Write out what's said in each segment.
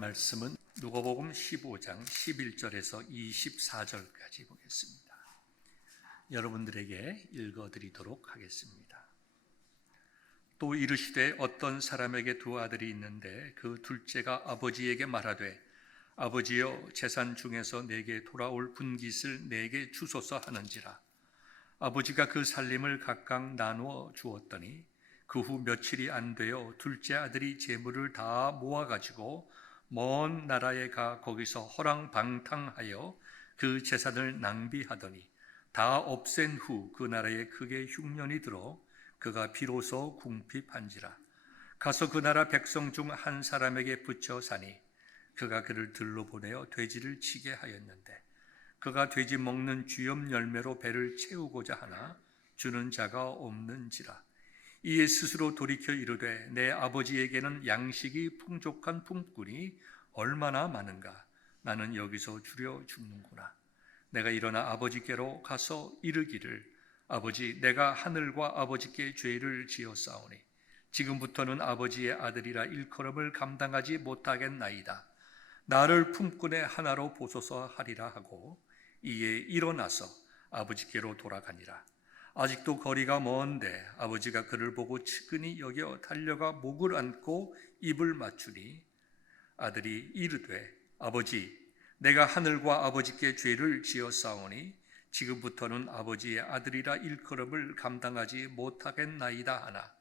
말씀은 누가복음 15장 11절에서 24절까지 보겠습니다. 여러분들에게 읽어드리도록 하겠습니다. 또 이르시되 어떤 사람에게 두 아들이 있는데 그 둘째가 아버지에게 말하되 아버지여 재산 중에서 내게 돌아올 분깃을 내게 주소서 하는지라. 아버지가 그 살림을 각각 나누어 주었더니 그 후 며칠이 안 되어 둘째 아들이 재물을 다 모아가지고 먼 나라에 가 거기서 허랑방탕하여 그 재산을 낭비하더니 다 없앤 후 그 나라에 크게 흉년이 들어 그가 비로소 궁핍한지라. 가서 그 나라 백성 중 한 사람에게 붙여 사니 그가 그를 들로 보내어 돼지를 치게 하였는데 그가 돼지 먹는 쥐염 열매로 배를 채우고자 하나 주는 자가 없는지라. 이에 스스로 돌이켜 이르되 내 아버지에게는 양식이 풍족한 품꾼이 얼마나 많은가. 나는 여기서 주려 죽는구나. 내가 일어나 아버지께로 가서 이르기를 아버지 내가 하늘과 아버지께 죄를 지었사오니 지금부터는 아버지의 아들이라 일컬음을 감당하지 못하겠나이다. 나를 품꾼의 하나로 보소서 하리라 하고 이에 일어나서 아버지께로 돌아가니라. 아직도 거리가 먼데 아버지가 그를 보고 측은히 여겨 달려가 목을 안고 입을 맞추니 아들이 이르되 아버지 내가 하늘과 아버지께 죄를 지었사오니 지금부터는 아버지의 아들이라 일컬음을 감당하지 못하겠나이다 하나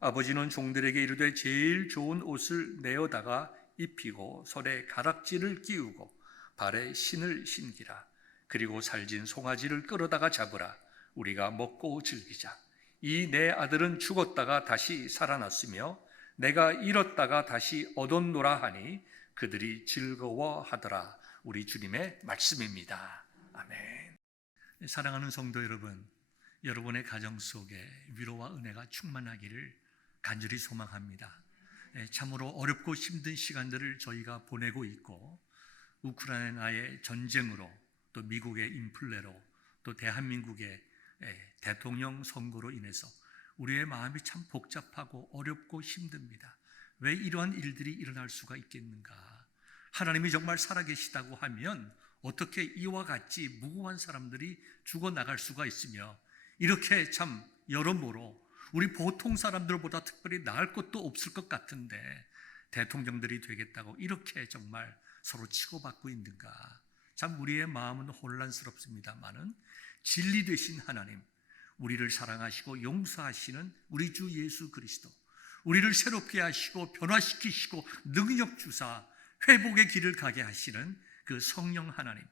아버지는 종들에게 이르되 제일 좋은 옷을 내어다가 입히고 손에 가락지를 끼우고 발에 신을 신기라. 그리고 살진 송아지를 끌어다가 잡으라. 우리가 먹고 즐기자. 이 내 아들은 죽었다가 다시 살아났으며 내가 잃었다가 다시 얻었노라 하니 그들이 즐거워하더라. 우리 주님의 말씀입니다. 아멘. 사랑하는 성도 여러분, 여러분의 가정 속에 위로와 은혜가 충만하기를 간절히 소망합니다. 참으로 어렵고 힘든 시간들을 저희가 보내고 있고 우크라이나의 전쟁으로 또 미국의 인플레로 또 대한민국의 대통령 선거로 인해서 우리의 마음이 참 복잡하고 어렵고 힘듭니다. 왜 이러한 일들이 일어날 수가 있겠는가? 하나님이 정말 살아계시다고 하면 어떻게 이와 같이 무고한 사람들이 죽어나갈 수가 있으며 이렇게 참 여러모로 우리 보통 사람들보다 특별히 나을 것도 없을 것 같은데 대통령들이 되겠다고 이렇게 정말 서로 치고받고 있는가? 참 우리의 마음은 혼란스럽습니다마는 진리 되신 하나님, 우리를 사랑하시고 용서하시는 우리 주 예수 그리스도, 우리를 새롭게 하시고 변화시키시고 능력 주사 회복의 길을 가게 하시는 그 성령 하나님,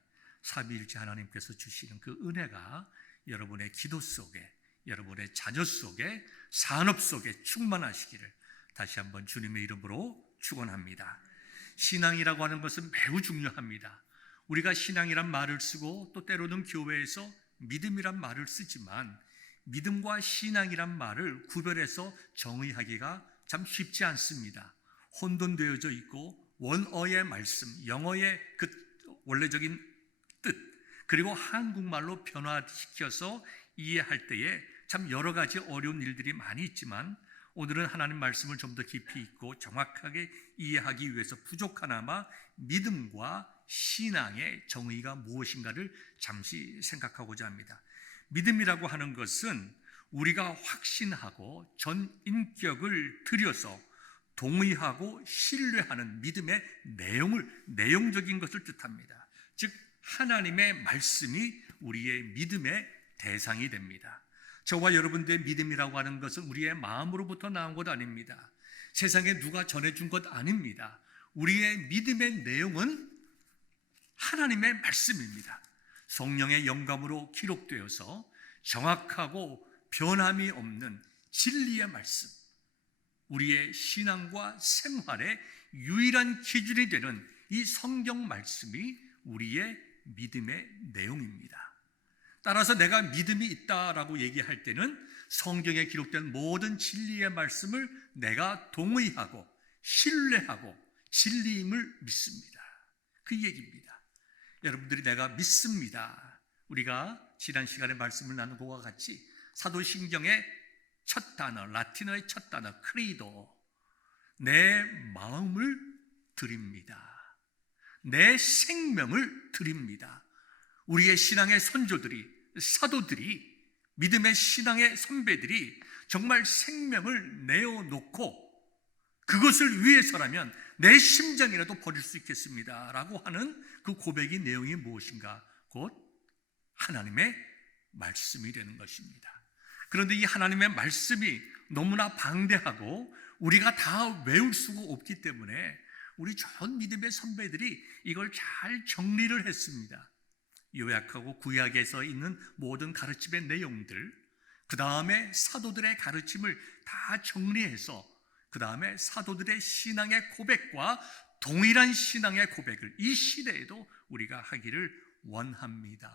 삼위일체 하나님께서 주시는 그 은혜가 여러분의 기도 속에, 여러분의 자녀 속에, 산업 속에 충만하시기를 다시 한번 주님의 이름으로 축원합니다. 신앙이라고 하는 것은 매우 중요합니다. 우리가 신앙이란 말을 쓰고 또 때로는 교회에서 믿음이란 말을 쓰지만 믿음과 신앙이란 말을 구별해서 정의하기가 참 쉽지 않습니다. 혼돈되어져 있고 원어의 말씀, 영어의 그 원래적인 뜻, 그리고 한국말로 변화시켜서 이해할 때에 참 여러 가지 어려운 일들이 많이 있지만 오늘은 하나님 말씀을 좀 더 깊이 있고 정확하게 이해하기 위해서 부족하나마 믿음과 신앙의 정의가 무엇인가를 잠시 생각하고자 합니다. 믿음이라고 하는 것은 우리가 확신하고 전 인격을 들여서 동의하고 신뢰하는 믿음의 내용적인 것을 뜻합니다. 즉 하나님의 말씀이 우리의 믿음의 대상이 됩니다. 저와 여러분들의 믿음이라고 하는 것은 우리의 마음으로부터 나온 것 아닙니다. 세상에 누가 전해준 것 아닙니다. 우리의 믿음의 내용은 하나님의 말씀입니다. 성령의 영감으로 기록되어서 정확하고 변함이 없는 진리의 말씀, 우리의 신앙과 생활의 유일한 기준이 되는 이 성경 말씀이 우리의 믿음의 내용입니다. 따라서 내가 믿음이 있다라고 얘기할 때는 성경에 기록된 모든 진리의 말씀을 내가 동의하고 신뢰하고 진리임을 믿습니다. 그 얘기입니다. 여러분들이 내가 믿습니다. 우리가 지난 시간에 말씀을 나눈 것과 같이 사도신경의 첫 단어, 라틴어의 첫 단어 크리도, 내 마음을 드립니다. 내 생명을 드립니다. 우리의 신앙의 선조들이, 사도들이, 믿음의 신앙의 선배들이 정말 생명을 내어놓고 그것을 위해서라면 내 심장이라도 버릴 수 있겠습니다 라고 하는 그 고백의 내용이 무엇인가? 곧 하나님의 말씀이 되는 것입니다. 그런데 이 하나님의 말씀이 너무나 방대하고 우리가 다 외울 수가 없기 때문에 우리 전 믿음의 선배들이 이걸 잘 정리를 했습니다. 요약하고 구약에서 있는 모든 가르침의 내용들, 그 다음에 사도들의 가르침을 다 정리해서 그 다음에 사도들의 신앙의 고백과 동일한 신앙의 고백을 이 시대에도 우리가 하기를 원합니다.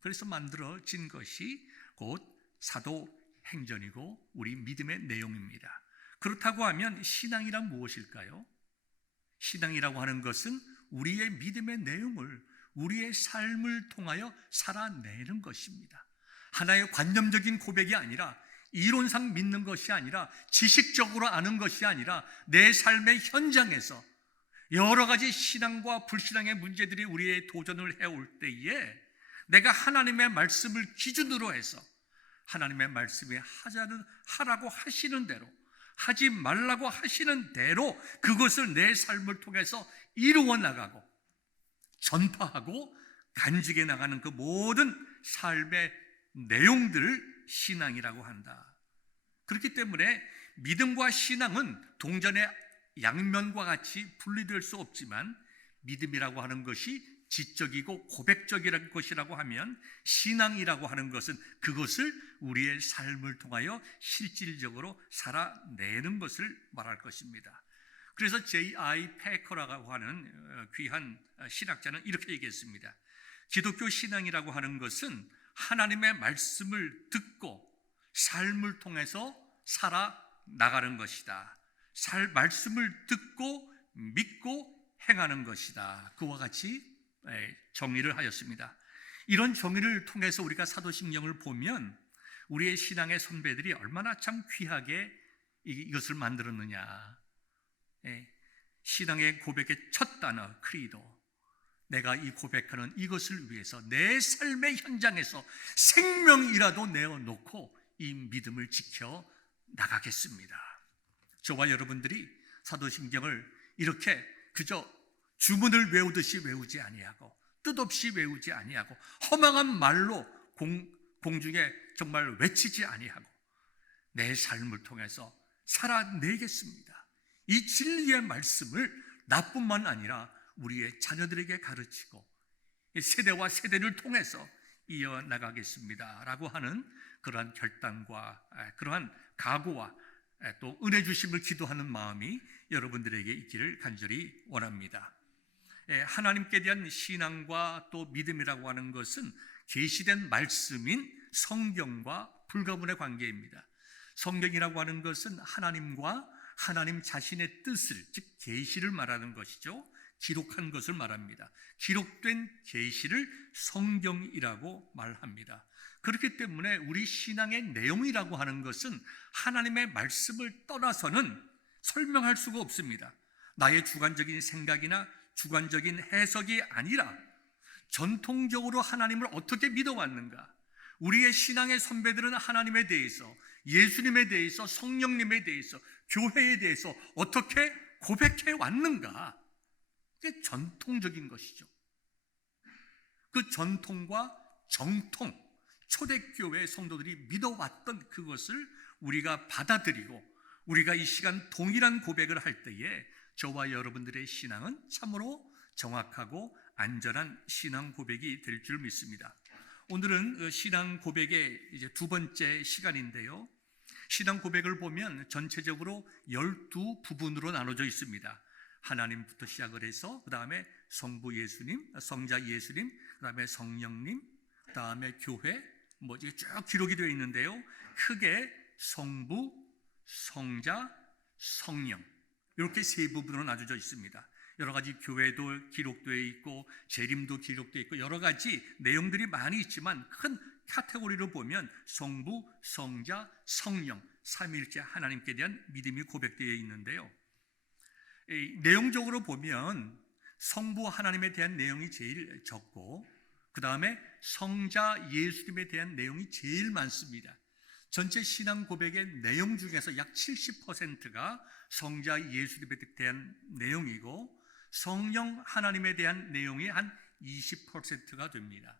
그래서 만들어진 것이 곧 사도행전이고 우리 믿음의 내용입니다. 그렇다고 하면 신앙이란 무엇일까요? 신앙이라고 하는 것은 우리의 믿음의 내용을 우리의 삶을 통하여 살아내는 것입니다. 하나의 관념적인 고백이 아니라 이론상 믿는 것이 아니라 지식적으로 아는 것이 아니라 내 삶의 현장에서 여러 가지 신앙과 불신앙의 문제들이 우리의 도전을 해올 때에 내가 하나님의 말씀을 기준으로 해서 하나님의 말씀이 하라고 하시는 대로 하지 말라고 하시는 대로 그것을 내 삶을 통해서 이루어 나가고 전파하고 간직해 나가는 그 모든 삶의 내용들을 신앙이라고 한다. 그렇기 때문에 믿음과 신앙은 동전의 양면과 같이 분리될 수 없지만 믿음이라고 하는 것이 지적이고 고백적인 것이라고 하면 신앙이라고 하는 것은 그것을 우리의 삶을 통하여 실질적으로 살아내는 것을 말할 것입니다. 그래서 J.I. 패커라고 하는 귀한 신학자는 이렇게 얘기했습니다. 기독교 신앙이라고 하는 것은 하나님의 말씀을 듣고 삶을 통해서 살아나가는 것이다. 말씀을 듣고 믿고 행하는 것이다. 그와 같이 정의를 하였습니다. 이런 정의를 통해서 우리가 사도신경을 보면 우리의 신앙의 선배들이 얼마나 참 귀하게 이것을 만들었느냐. 신앙의 고백의 첫 단어 크리도, 내가 이 고백하는 이것을 위해서 내 삶의 현장에서 생명이라도 내어놓고 이 믿음을 지켜 나가겠습니다. 저와 여러분들이 사도신경을 이렇게 그저 주문을 외우듯이 외우지 아니하고 뜻없이 외우지 아니하고 허망한 말로 공중에 정말 외치지 아니하고 내 삶을 통해서 살아내겠습니다. 이 진리의 말씀을 나뿐만 아니라 우리의 자녀들에게 가르치고 세대와 세대를 통해서 이어나가겠습니다 라고 하는 그러한 결단과 그러한 각오와 또 은혜 주심을 기도하는 마음이 여러분들에게 있기를 간절히 원합니다. 하나님께 대한 신앙과 또 믿음이라고 하는 것은 계시된 말씀인 성경과 불가분의 관계입니다. 성경이라고 하는 것은 하나님과 하나님 자신의 뜻을, 즉 계시를 말하는 것이죠. 기록한 것을 말합니다. 기록된 계시를 성경이라고 말합니다. 그렇기 때문에 우리 신앙의 내용이라고 하는 것은 하나님의 말씀을 떠나서는 설명할 수가 없습니다. 나의 주관적인 생각이나 주관적인 해석이 아니라 전통적으로 하나님을 어떻게 믿어왔는가, 우리의 신앙의 선배들은 하나님에 대해서, 예수님에 대해서, 성령님에 대해서, 교회에 대해서 어떻게 고백해 왔는가, 그게 전통적인 것이죠. 그 전통과 정통, 초대교회 성도들이 믿어왔던 그것을 우리가 받아들이고 우리가 이 시간 동일한 고백을 할 때에 저와 여러분들의 신앙은 참으로 정확하고 안전한 신앙 고백이 될 줄 믿습니다. 오늘은 신앙 고백의 이제 두 번째 시간인데요. 신앙 고백을 보면 전체적으로 12부분으로 나눠져 있습니다. 하나님부터 시작을 해서 그 다음에 성부 예수님, 성자 예수님, 그 다음에 성령님, 그 다음에 교회, 쭉 기록이 되어 있는데요. 크게 성부, 성자, 성령 이렇게 세 부분으로 나눠져 있습니다. 여러 가지 교회도 기록되어 있고 재림도 기록되어 있고 여러 가지 내용들이 많이 있지만 큰 카테고리로 보면 성부, 성자, 성령, 삼위일체 하나님께 대한 믿음이 고백되어 있는데요. 내용적으로 보면 성부 하나님에 대한 내용이 제일 적고 그 다음에 성자 예수님에 대한 내용이 제일 많습니다. 전체 신앙 고백의 내용 중에서 약 70%가 성자 예수님에 대한 내용이고 성령 하나님에 대한 내용이 한 20%가 됩니다.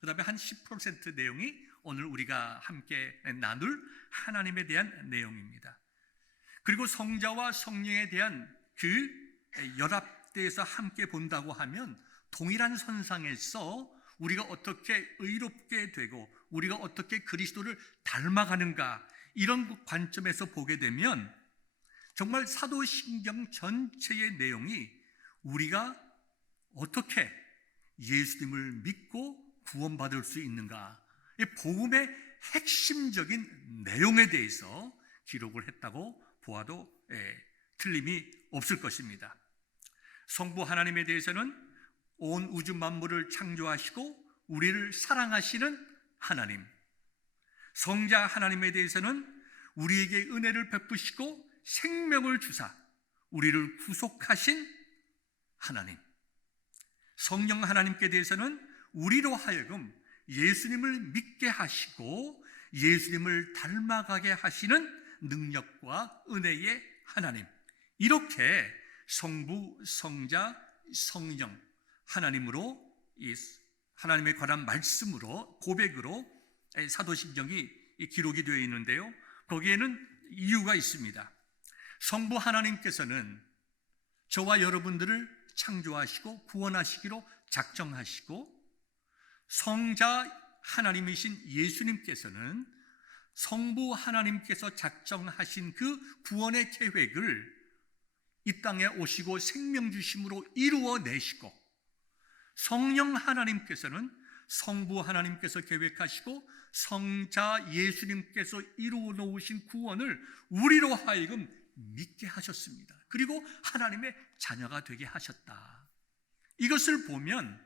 그 다음에 한 10% 내용이 오늘 우리가 함께 나눌 하나님에 대한 내용입니다. 그리고 성자와 성령에 대한 그 연합대에서 함께 본다고 하면 동일한 선상에서 우리가 어떻게 의롭게 되고 우리가 어떻게 그리스도를 닮아가는가 이런 관점에서 보게 되면 정말 사도신경 전체의 내용이 우리가 어떻게 예수님을 믿고 구원받을 수 있는가 이 복음의 핵심적인 내용에 대해서 기록을 했다고 보아도 틀림이 없을 것입니다. 성부 하나님에 대해서는 온 우주 만물을 창조하시고 우리를 사랑하시는 하나님, 성자 하나님에 대해서는 우리에게 은혜를 베푸시고 생명을 주사 우리를 구속하신 하나님, 성령 하나님께 대해서는 우리로 하여금 예수님을 믿게 하시고 예수님을 닮아가게 하시는 능력과 은혜의 하나님, 이렇게 성부, 성자, 성령 하나님으로 이 하나님에 관한 말씀으로 고백으로 사도신경이 기록이 되어 있는데요, 거기에는 이유가 있습니다. 성부 하나님께서는 저와 여러분들을 창조하시고 구원하시기로 작정하시고 성자 하나님이신 예수님께서는 성부 하나님께서 작정하신 그 구원의 계획을 이 땅에 오시고 생명 주심으로 이루어내시고 성령 하나님께서는 성부 하나님께서 계획하시고 성자 예수님께서 이루어 놓으신 구원을 우리로 하여금 믿게 하셨습니다. 그리고 하나님의 자녀가 되게 하셨다. 이것을 보면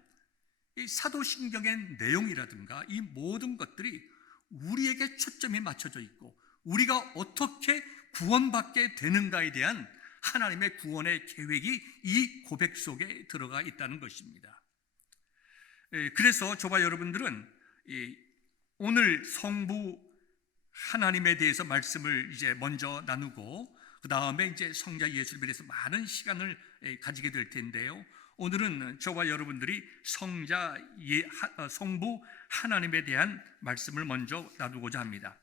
이 사도신경의 내용이라든가 이 모든 것들이 우리에게 초점이 맞춰져 있고 우리가 어떻게 구원받게 되는가에 대한 하나님의 구원의 계획이 이 고백 속에 들어가 있다는 것입니다. 그래서 저와 여러분들은 오늘 성부 하나님에 대해서 말씀을 이제 먼저 나누고 그 다음에 이제 성자 예수님에 대해서 많은 시간을 가지게 될 텐데요, 오늘은 저와 여러분들이 성부 하나님에 대한 말씀을 먼저 나누고자 합니다.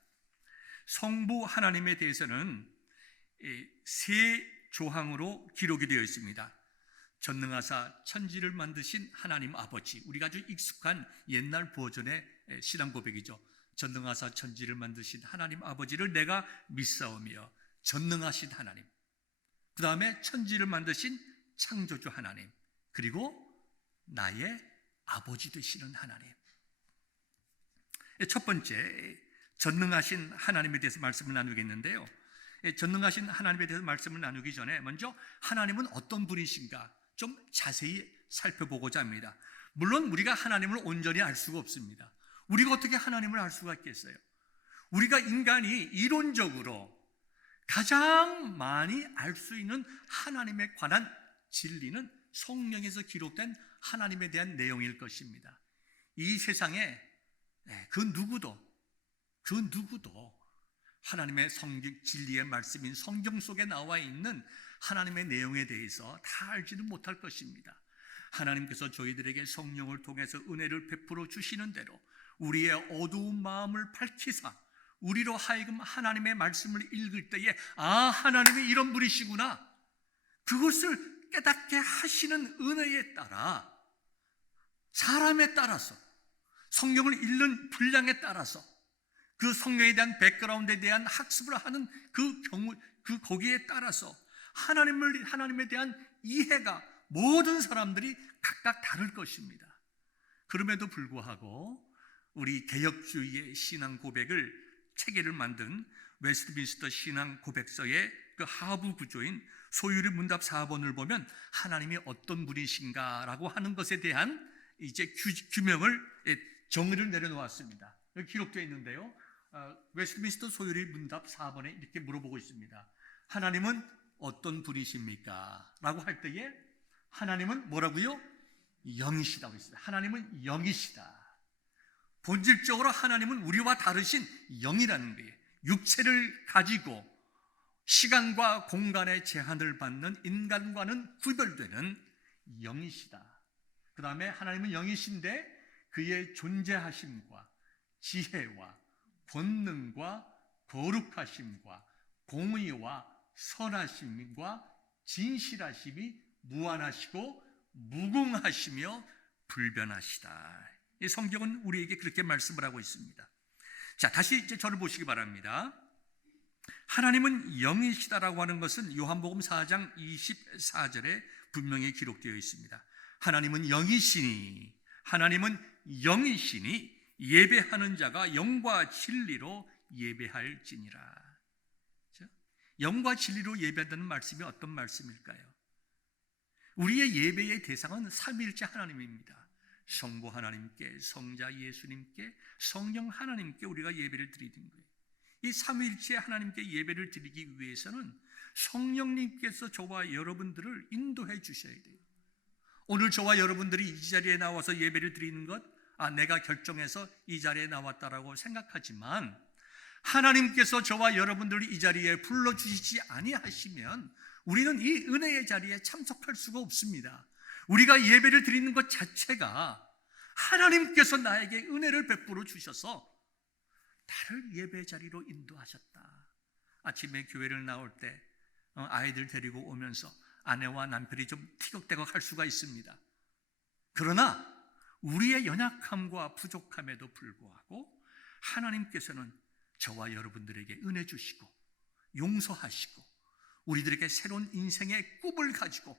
성부 하나님에 대해서는 세 조항으로 기록이 되어 있습니다. 전능하사 천지를 만드신 하나님 아버지, 우리가 아주 익숙한 옛날 버전의 신앙 고백이죠. 전능하사 천지를 만드신 하나님 아버지를 내가 믿사오며, 전능하신 하나님, 그 다음에 천지를 만드신 창조주 하나님, 그리고 나의 아버지 되시는 하나님. 첫 번째, 전능하신 하나님에 대해서 말씀을 나누겠는데요, 전능하신 하나님에 대해서 말씀을 나누기 전에 먼저 하나님은 어떤 분이신가 좀 자세히 살펴보고자 합니다. 물론 우리가 하나님을 온전히 알 수가 없습니다. 우리가 어떻게 하나님을 알 수가 있겠어요? 우리가 인간이 이론적으로 가장 많이 알 수 있는 하나님에 관한 진리는 성령에서 기록된 하나님에 대한 내용일 것입니다. 이 세상에 그 누구도 하나님의 성경 진리의 말씀인 성경 속에 나와 있는 하나님의 내용에 대해서 다 알지는 못할 것입니다. 하나님께서 저희들에게 성령을 통해서 은혜를 베풀어 주시는 대로 우리의 어두운 마음을 밝히사 우리로 하여금 하나님의 말씀을 읽을 때에 하나님이 이런 분이시구나, 그것을 깨닫게 하시는 은혜에 따라, 사람에 따라서, 성경을 읽는 분량에 따라서, 그 성경에 대한 백그라운드에 대한 학습을 하는 거기에 따라서 하나님에 대한 이해가 모든 사람들이 각각 다를 것입니다. 그럼에도 불구하고 우리 개혁주의의 신앙 고백을 체계를 만든 웨스트민스터 신앙 고백서의 그 하부 구조인 소유리 문답 4번을 보면 하나님이 어떤 분이신가라고 하는 것에 대한 이제 규명을, 정의를 내려놓았습니다. 여기 기록되어 있는데요, 웨스트민스터 소유리 문답 4번에 이렇게 물어보고 있습니다. 하나님은 어떤 분이십니까? 라고 할 때에 하나님은 뭐라고요? 영이시다고 했습니다. 하나님은 영이시다. 본질적으로 하나님은 우리와 다르신 영이라는 거예요. 육체를 가지고 시간과 공간의 제한을 받는 인간과는 구별되는 영이시다. 그 다음에 하나님은 영이신데 그의 존재하심과 지혜와 권능과 거룩하심과 공의와 선하심과 진실하심이 무한하시고 무궁하시며 불변하시다. 이 성경은 우리에게 그렇게 말씀을 하고 있습니다. 자, 다시 이제 저를 보시기 바랍니다. 하나님은 영이시다라고 하는 것은 요한복음 4장 24절에 분명히 기록되어 있습니다. 하나님은 영이시니 예배하는 자가 영과 진리로 예배할지니라. 영과 진리로 예배한다는 말씀이 어떤 말씀일까요? 우리의 예배의 대상은 삼위일체 하나님입니다. 성부 하나님께, 성자 예수님께, 성령 하나님께 우리가 예배를 드리는 거예요. 이 삼위일체 하나님께 예배를 드리기 위해서는 성령님께서 저와 여러분들을 인도해 주셔야 돼요. 오늘 저와 여러분들이 이 자리에 나와서 예배를 드리는 것, 내가 결정해서 이 자리에 나왔다라고 생각하지만 하나님께서 저와 여러분들을 이 자리에 불러주시지 아니하시면 우리는 이 은혜의 자리에 참석할 수가 없습니다. 우리가 예배를 드리는 것 자체가 하나님께서 나에게 은혜를 베풀어 주셔서 나를 예배 자리로 인도하셨다. 아침에 교회를 나올 때 아이들 데리고 오면서 아내와 남편이 좀 티격태격 할 수가 있습니다. 그러나 우리의 연약함과 부족함에도 불구하고 하나님께서는 저와 여러분들에게 은혜 주시고 용서하시고 우리들에게 새로운 인생의 꿈을 가지고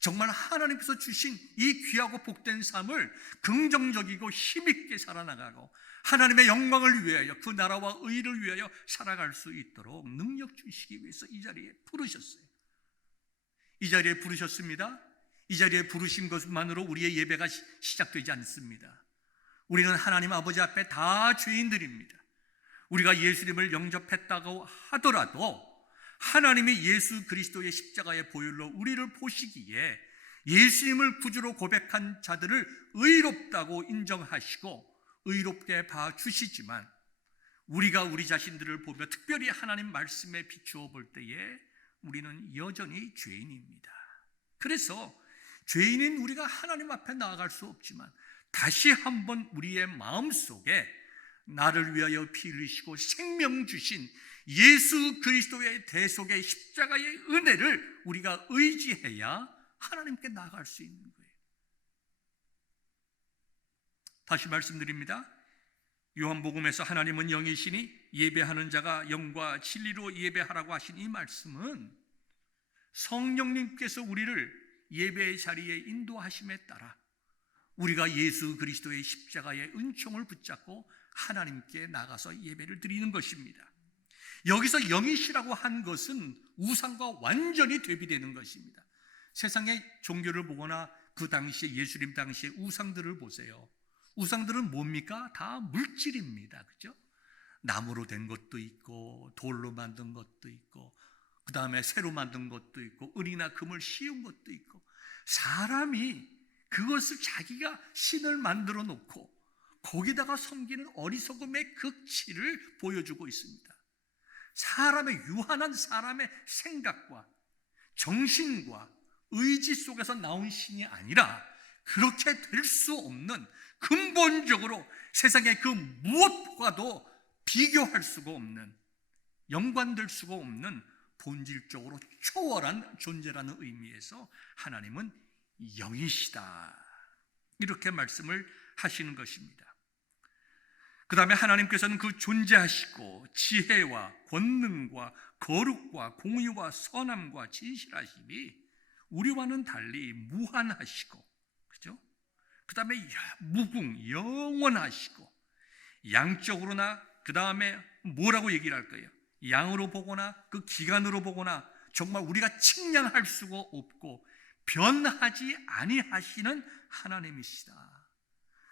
정말 하나님께서 주신 이 귀하고 복된 삶을 긍정적이고 힘있게 살아나가고 하나님의 영광을 위하여 그 나라와 의를 위하여 살아갈 수 있도록 능력 주시기 위해서 이 자리에 부르셨어요. 이 자리에 부르셨습니다. 이 자리에 부르신 것만으로 우리의 예배가 시작되지 않습니다. 우리는 하나님 아버지 앞에 다 죄인들입니다. 우리가 예수님을 영접했다고 하더라도 하나님이 예수 그리스도의 십자가의 보혈로 우리를 보시기에 예수님을 구주로 고백한 자들을 의롭다고 인정하시고 의롭게 봐주시지만 우리가 우리 자신들을 보며 특별히 하나님 말씀에 비추어 볼 때에 우리는 여전히 죄인입니다. 그래서 죄인인 우리가 하나님 앞에 나아갈 수 없지만 다시 한번 우리의 마음속에 나를 위하여 피 흘리시고 생명 주신 예수 그리스도의 대속의 십자가의 은혜를 우리가 의지해야 하나님께 나아갈 수 있는 거예요. 다시 말씀드립니다. 요한복음에서 하나님은 영이시니 예배하는 자가 영과 진리로 예배하라고 하신 이 말씀은 성령님께서 우리를 예배의 자리에 인도하심에 따라 우리가 예수 그리스도의 십자가의 은총을 붙잡고 하나님께 나가서 예배를 드리는 것입니다. 여기서 영이시라고 한 것은 우상과 완전히 대비되는 것입니다. 세상의 종교를 보거나 그 당시에 예수님 당시의 우상들을 보세요. 우상들은 뭡니까? 다 물질입니다. 그죠? 나무로 된 것도 있고 돌로 만든 것도 있고 그 다음에 새로 만든 것도 있고 은이나 금을 씌운 것도 있고 사람이 그것을 자기가 신을 만들어 놓고 거기다가 섬기는 어리석음의 극치를 보여주고 있습니다. 사람의 유한한 사람의 생각과 정신과 의지 속에서 나온 신이 아니라 그렇게 될 수 없는 근본적으로 세상의 그 무엇과도 비교할 수가 없는 연관될 수가 없는 본질적으로 초월한 존재라는 의미에서 하나님은 영이시다 이렇게 말씀을 하시는 것입니다. 그 다음에 하나님께서는 그 존재하시고 지혜와 권능과 거룩과 공의와 선함과 진실하심이 우리와는 달리 무한하시고 그죠? 그 다음에 무궁 영원하시고 양적으로나 그 다음에 뭐라고 얘기를 할 거예요? 양으로 보거나 그 기간으로 보거나 정말 우리가 측량할 수가 없고 변하지 아니하시는 하나님이시다.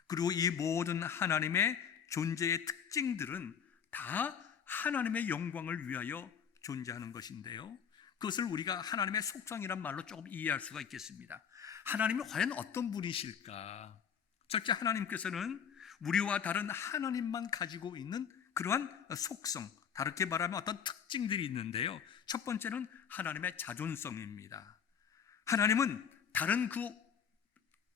그리고 이 모든 하나님의 존재의 특징들은 다 하나님의 영광을 위하여 존재하는 것인데요. 그것을 우리가 하나님의 속성이란 말로 조금 이해할 수가 있겠습니다. 하나님이 과연 어떤 분이실까? 첫째, 하나님께서는 우리와 다른 하나님만 가지고 있는 그러한 속성, 다르게 말하면 어떤 특징들이 있는데요. 첫 번째는 하나님의 자존성입니다. 하나님은 다른 그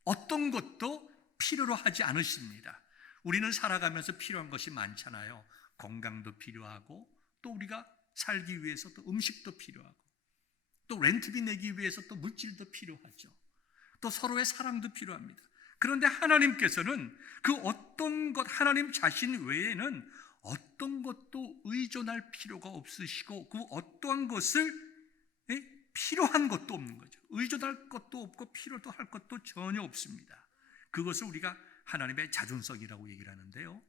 어떤 것도 필요로 하지 않으십니다. 우리는 살아가면서 필요한 것이 많잖아요. 건강도 필요하고, 또 우리가 살기 위해서 또 음식도 필요하고, 또 렌트비 내기 위해서 또 물질도 필요하죠. 또 서로의 사랑도 필요합니다. 그런데 하나님께서는 그 어떤 것, 하나님 자신 외에는 어떤 것도 의존할 필요가 없으시고, 그 어떠한 것을 필요한 것도 없는 거죠. 의존할 것도 없고 필요도 할 것도 전혀 없습니다. 그것을 우리가 하나님의 자존성이라고 얘기를 하는데요.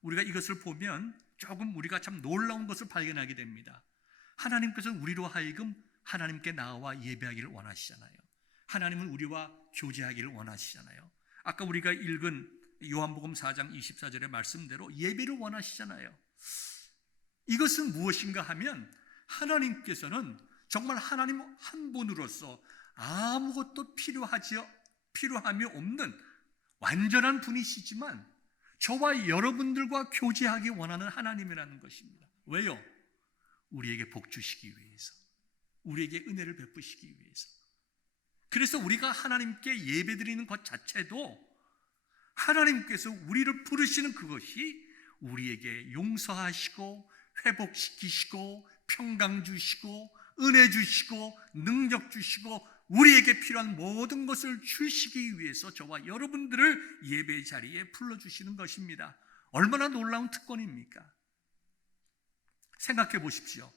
우리가 이것을 보면 조금 우리가 참 놀라운 것을 발견하게 됩니다. 하나님께서는 우리로 하여금 하나님께 나와 예배하기를 원하시잖아요. 하나님은 우리와 교제하기를 원하시잖아요. 아까 우리가 읽은 요한복음 4장 24절의 말씀대로 예배를 원하시잖아요. 이것은 무엇인가 하면 하나님께서는 정말 하나님 한 분으로서 아무것도 필요함이 없는 완전한 분이시지만 저와 여러분들과 교제하기 원하는 하나님이라는 것입니다. 왜요? 우리에게 복 주시기 위해서, 우리에게 은혜를 베푸시기 위해서. 그래서 우리가 하나님께 예배드리는 것 자체도 하나님께서 우리를 부르시는 그것이 우리에게 용서하시고 회복시키시고 평강 주시고 은혜 주시고 능력 주시고 우리에게 필요한 모든 것을 주시기 위해서 저와 여러분들을 예배 자리에 불러주시는 것입니다. 얼마나 놀라운 특권입니까? 생각해 보십시오.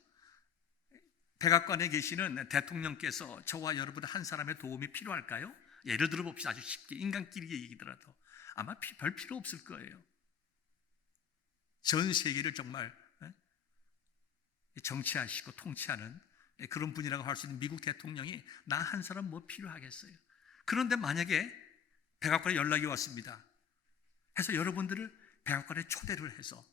백악관에 계시는 대통령께서 저와 여러분 한 사람의 도움이 필요할까요? 예를 들어 봅시다. 아주 쉽게 인간끼리 얘기더라도 아마 별 필요 없을 거예요. 전 세계를 정말 정치하시고 통치하는 그런 분이라고 할 수 있는 미국 대통령이 나 한 사람 뭐 필요하겠어요? 그런데 만약에 백악관에 연락이 왔습니다. 해서 여러분들을 백악관에 초대를 해서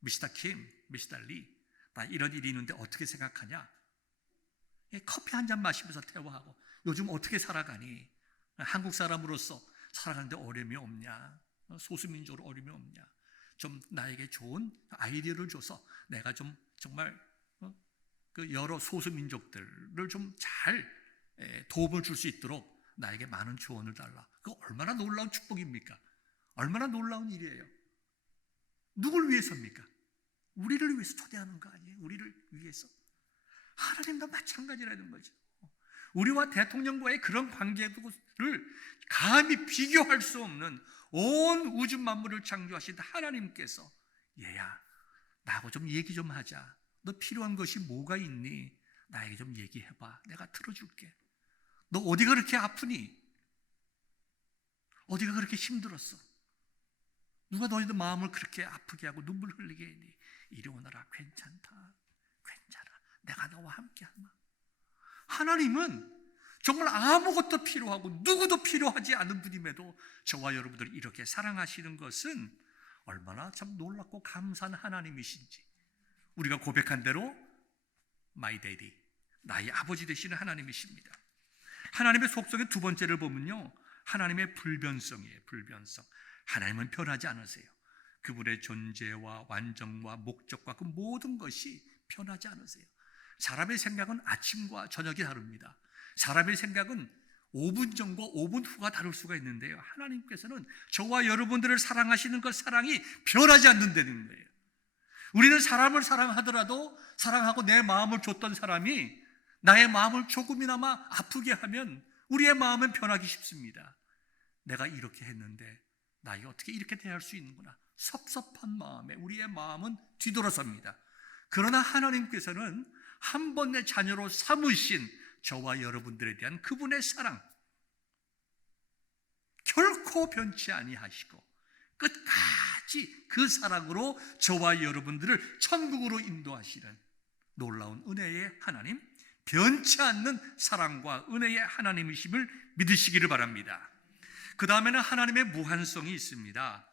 미스터 킴, 미스터 리, 나 이런 일이 있는데 어떻게 생각하냐? 커피 한 잔 마시면서 대화하고 요즘 어떻게 살아가니? 한국 사람으로서 살아가는데 어려움이 없냐? 소수민족으로 어려움이 없냐? 좀 나에게 좋은 아이디어를 줘서 내가 좀 정말 그 여러 소수민족들을 좀 잘 도움을 줄 수 있도록 나에게 많은 조언을 달라. 그거 얼마나 놀라운 축복입니까? 얼마나 놀라운 일이에요. 누굴 위해서입니까? 우리를 위해서 초대하는 거 아니에요? 우리를 위해서. 하나님도 마찬가지라는 거죠. 우리와 대통령과의 그런 관계를 감히 비교할 수 없는 온 우주 만물을 창조하신 하나님께서 얘야 나하고 좀 얘기 좀 하자. 너 필요한 것이 뭐가 있니? 나에게 좀 얘기해봐. 내가 들어줄게. 너 어디가 그렇게 아프니? 어디가 그렇게 힘들었어? 누가 너희들 마음을 그렇게 아프게 하고 눈물 흘리게 했니? 이리 오너라. 괜찮다. 괜찮아. 내가 너와 함께하마. 하나님은 정말 아무것도 필요하고 누구도 필요하지 않은 분임에도 저와 여러분들을 이렇게 사랑하시는 것은 얼마나 참 놀랍고 감사한 하나님이신지 우리가 고백한 대로 My Daddy, 나의 아버지 되시는 하나님이십니다. 하나님의 속성의 두 번째를 보면요, 하나님의 불변성이에요. 불변성. 하나님은 변하지 않으세요. 그분의 존재와 완전과 목적과 그 모든 것이 변하지 않으세요. 사람의 생각은 아침과 저녁이 다릅니다. 사람의 생각은 5분 전과 5분 후가 다를 수가 있는데요, 하나님께서는 저와 여러분들을 사랑하시는 그 사랑이 변하지 않는다는 거예요. 우리는 사람을 사랑하더라도 사랑하고 내 마음을 줬던 사람이 나의 마음을 조금이나마 아프게 하면 우리의 마음은 변하기 쉽습니다. 내가 이렇게 했는데 나에게 어떻게 이렇게 대할 수 있는구나. 섭섭한 마음에 우리의 마음은 뒤돌아섭니다. 그러나 하나님께서는 한 번 내 자녀로 삼으신 저와 여러분들에 대한 그분의 사랑 결코 변치 아니하시고 끝까지 그 사랑으로 저와 여러분들을 천국으로 인도하시는 놀라운 은혜의 하나님, 변치 않는 사랑과 은혜의 하나님이심을 믿으시기를 바랍니다. 그 다음에는 하나님의 무한성이 있습니다.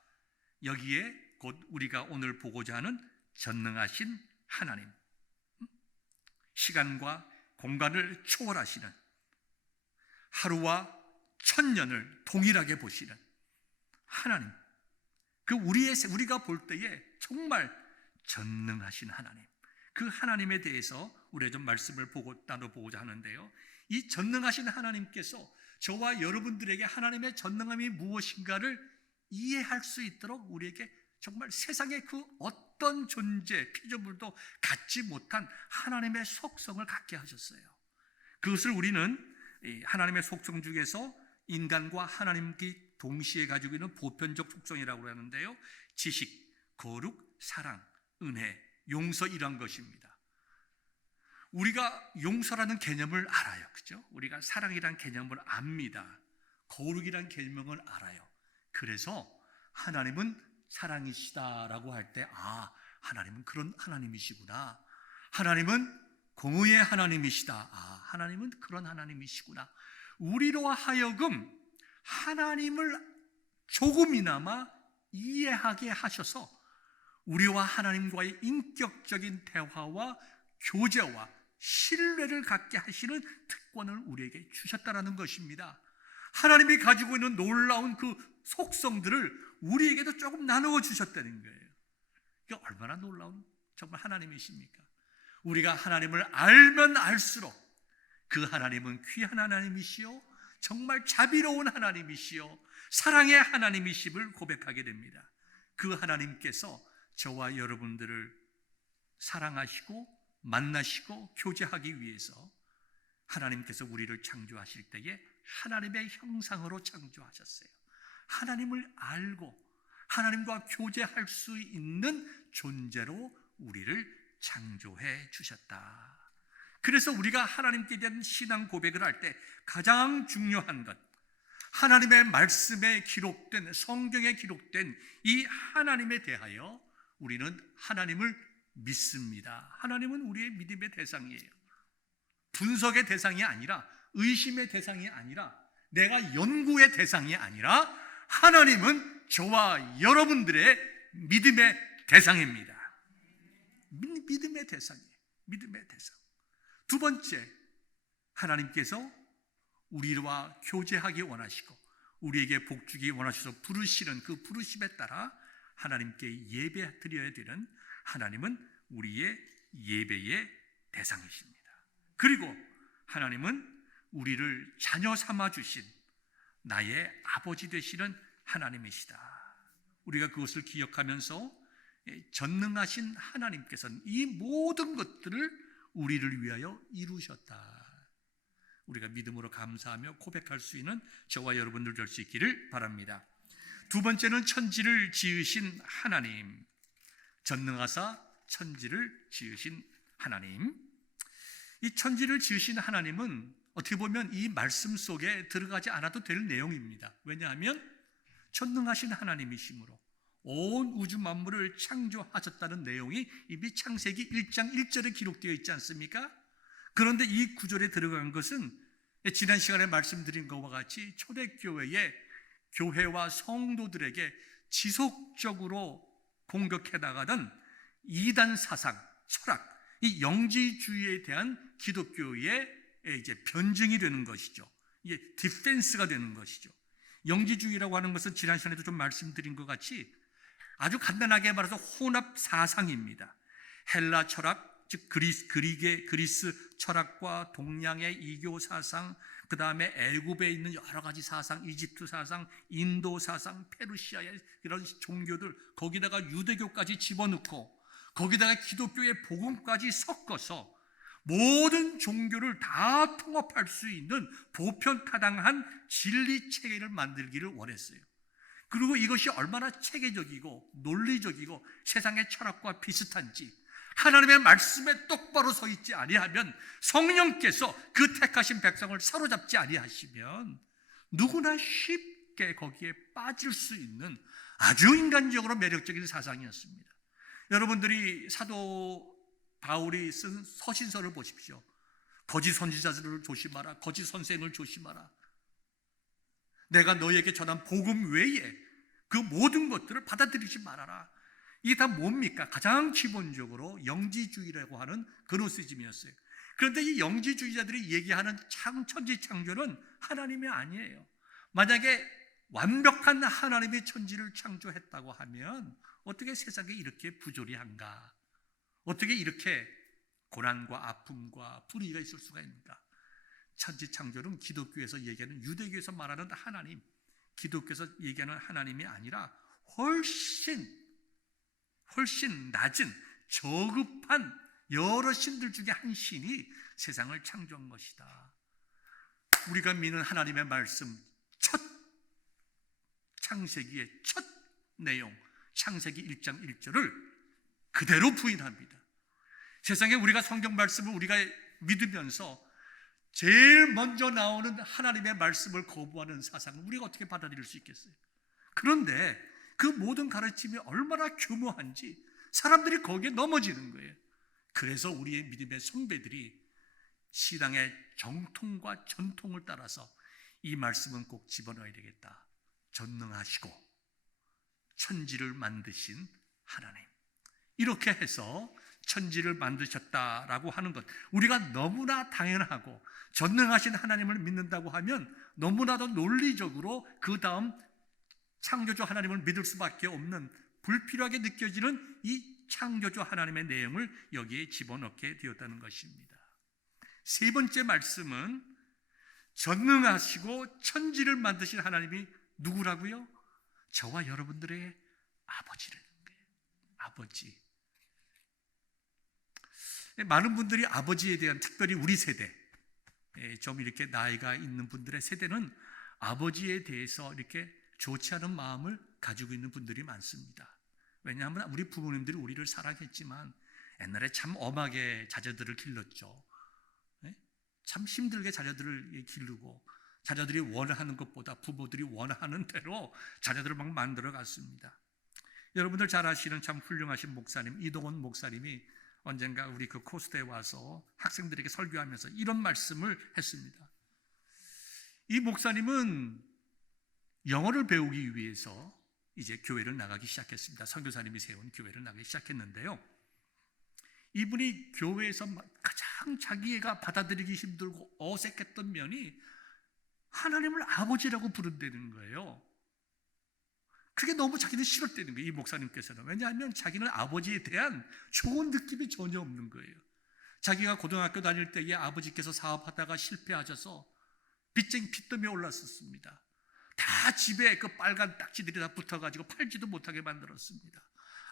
여기에 곧 우리가 오늘 보고자 하는 전능하신 하나님, 시간과 공간을 초월하시는, 하루와 천년을 동일하게 보시는 하나님, 그 우리가 볼 때에 정말 전능하신 하나님, 그 하나님에 대해서 우리가 좀 말씀을 나눠보고자 하는데요, 이 전능하신 하나님께서 저와 여러분들에게 하나님의 전능함이 무엇인가를 이해할 수 있도록 우리에게 정말 세상의 그 어떤 존재, 피조물도 갖지 못한 하나님의 속성을 갖게 하셨어요. 그것을 우리는 하나님의 속성 중에서 인간과 하나님께 동시에 가지고 있는 보편적 속성이라고 하는데요, 지식, 거룩, 사랑, 은혜, 용서, 이런 것입니다. 우리가 용서라는 개념을 알아요, 그죠? 우리가 사랑이라는 개념을 압니다. 거룩이라는 개념을 알아요. 그래서 하나님은 사랑이시다라고 할 때, 아, 하나님은 그런 하나님이시구나, 하나님은 공의의 하나님이시다, 아, 하나님은 그런 하나님이시구나, 우리로 하여금 하나님을 조금이나마 이해하게 하셔서 우리와 하나님과의 인격적인 대화와 교제와 신뢰를 갖게 하시는 특권을 우리에게 주셨다는 것입니다. 하나님이 가지고 있는 놀라운 그 속성들을 우리에게도 조금 나누어 주셨다는 거예요. 이게 얼마나 놀라운 정말 하나님이십니까? 우리가 하나님을 알면 알수록 그 하나님은 귀한 하나님이시요, 정말 자비로운 하나님이시요, 사랑의 하나님이심을 고백하게 됩니다. 그 하나님께서 저와 여러분들을 사랑하시고 만나시고 교제하기 위해서 하나님께서 우리를 창조하실 때에 하나님의 형상으로 창조하셨어요. 하나님을 알고 하나님과 교제할 수 있는 존재로 우리를 창조해 주셨다. 그래서 우리가 하나님께 대한 신앙 고백을 할 때 가장 중요한 것, 하나님의 말씀에 기록된, 성경에 기록된 이 하나님에 대하여 우리는 하나님을 믿습니다. 하나님은 우리의 믿음의 대상이에요. 분석의 대상이 아니라, 의심의 대상이 아니라, 내가 연구의 대상이 아니라, 하나님은 저와 여러분들의 믿음의 대상입니다. 믿음의 대상이에요. 믿음의 대상. 두 번째, 하나님께서 우리와 교제하기 원하시고 우리에게 복 주기 원하셔서 부르시는 그 부르심에 따라 하나님께 예배 드려야 되는 하나님은 우리의 예배의 대상이십니다. 그리고 하나님은 우리를 자녀 삼아 주신 나의 아버지 되시는 하나님이시다. 우리가 그것을 기억하면서 전능하신 하나님께서는 이 모든 것들을 우리를 위하여 이루셨다. 우리가 믿음으로 감사하며 고백할 수 있는 저와 여러분들 될 수 있기를 바랍니다. 두 번째는 천지를 지으신 하나님, 전능하사 천지를 지으신 하나님. 이 천지를 지으신 하나님은 어떻게 보면 이 말씀 속에 들어가지 않아도 될 내용입니다. 왜냐하면 전능하신 하나님이시므로 온 우주 만물을 창조하셨다는 내용이 이미 창세기 1장 1절에 기록되어 있지 않습니까? 그런데 이 구절에 들어간 것은 지난 시간에 말씀드린 것과 같이 초대교회의 교회와 성도들에게 지속적으로 공격해 나가던 이단 사상, 철학, 이 영지주의에 대한 기독교의 이제 변증이 되는 것이죠. 이게 디펜스가 되는 것이죠. 영지주의라고 하는 것은 지난 시간에도 좀 말씀드린 것 같이 아주 간단하게 말해서 혼합 사상입니다. 헬라 철학, 즉 그리스 철학과 동양의 이교 사상, 그 다음에 애굽에 있는 여러 가지 사상, 이집트 사상, 인도 사상, 페르시아의 이런 종교들, 거기다가 유대교까지 집어넣고 거기다가 기독교의 복음까지 섞어서 모든 종교를 다 통합할 수 있는 보편타당한 진리 체계를 만들기를 원했어요. 그리고 이것이 얼마나 체계적이고 논리적이고 세상의 철학과 비슷한지, 하나님의 말씀에 똑바로 서 있지 아니하면, 성령께서 그 택하신 백성을 사로잡지 아니하시면 누구나 쉽게 거기에 빠질 수 있는 아주 인간적으로 매력적인 사상이었습니다. 여러분들이 사도 바울이 쓴 서신서를 보십시오. 거짓 선지자들을 조심하라, 거짓 선생을 조심하라, 내가 너희에게 전한 복음 외에 그 모든 것들을 받아들이지 말아라. 이게 다 뭡니까? 가장 기본적으로 영지주의라고 하는 그노시즘이었어요. 그런데 이 영지주의자들이 얘기하는 천지 창조는 하나님이 아니에요. 만약에 완벽한 하나님이 천지를 창조했다고 하면 어떻게 세상에 이렇게 부조리한가? 어떻게 이렇게 고난과 아픔과 불의가 있을 수가 있는가? 천지 창조는 기독교에서 얘기하는, 유대교에서 말하는 하나님, 기독교에서 얘기하는 하나님이 아니라 훨씬 낮은 저급한 여러 신들 중에 한 신이 세상을 창조한 것이다. 우리가 믿는 하나님의 말씀, 첫 창세기의 첫 내용, 창세기 1장 1절을 그대로 부인합니다. 세상에 우리가 성경 말씀을 우리가 믿으면서 제일 먼저 나오는 하나님의 말씀을 거부하는 사상을 우리가 어떻게 받아들일 수 있겠어요? 그런데 그 모든 가르침이 얼마나 교묘한지 사람들이 거기에 넘어지는 거예요. 그래서 우리의 믿음의 선배들이 신앙의 정통과 전통을 따라서 이 말씀은 꼭 집어넣어야 되겠다. 전능하시고 천지를 만드신 하나님, 이렇게 해서 천지를 만드셨다라고 하는 것, 우리가 너무나 당연하고 전능하신 하나님을 믿는다고 하면 너무나도 논리적으로 그 다음 창조주 하나님을 믿을 수밖에 없는, 불필요하게 느껴지는 이 창조주 하나님의 내용을 여기에 집어넣게 되었다는 것입니다. 세 번째 말씀은 전능하시고 천지를 만드신 하나님이 누구라고요? 저와 여러분들의 아버지라는 거예요. 아버지. 많은 분들이 아버지에 대한, 특별히 우리 세대, 좀 이렇게 나이가 있는 분들의 세대는 아버지에 대해서 이렇게 좋지 않은 마음을 가지고 있는 분들이 많습니다. 왜냐하면 우리 부모님들이 우리를 사랑했지만 옛날에 참 엄하게 자녀들을 길렀죠. 참 힘들게 자녀들을 기르고 자녀들이 원하는 것보다 부모들이 원하는 대로 자녀들을 막 만들어 갔습니다. 여러분들 잘 아시는 참 훌륭하신 목사님, 이동원 목사님이 언젠가 우리 그 코스트에 와서 학생들에게 설교하면서 이런 말씀을 했습니다. 이 목사님은 영어를 배우기 위해서 이제 교회를 나가기 시작했습니다. 선교사님이 세운 교회를 나가기 시작했는데요, 이분이 교회에서 가장 자기가 받아들이기 힘들고 어색했던 면이 하나님을 아버지라고 부른다는 거예요. 그게 너무 자기는 싫었다는 거예요, 이 목사님께서는. 왜냐하면 자기는 아버지에 대한 좋은 느낌이 전혀 없는 거예요. 자기가 고등학교 다닐 때에 아버지께서 사업하다가 실패하셔서 빚더미에 올랐었습니다. 다 집에 그 빨간 딱지들이 다 붙어가지고 팔지도 못하게 만들었습니다.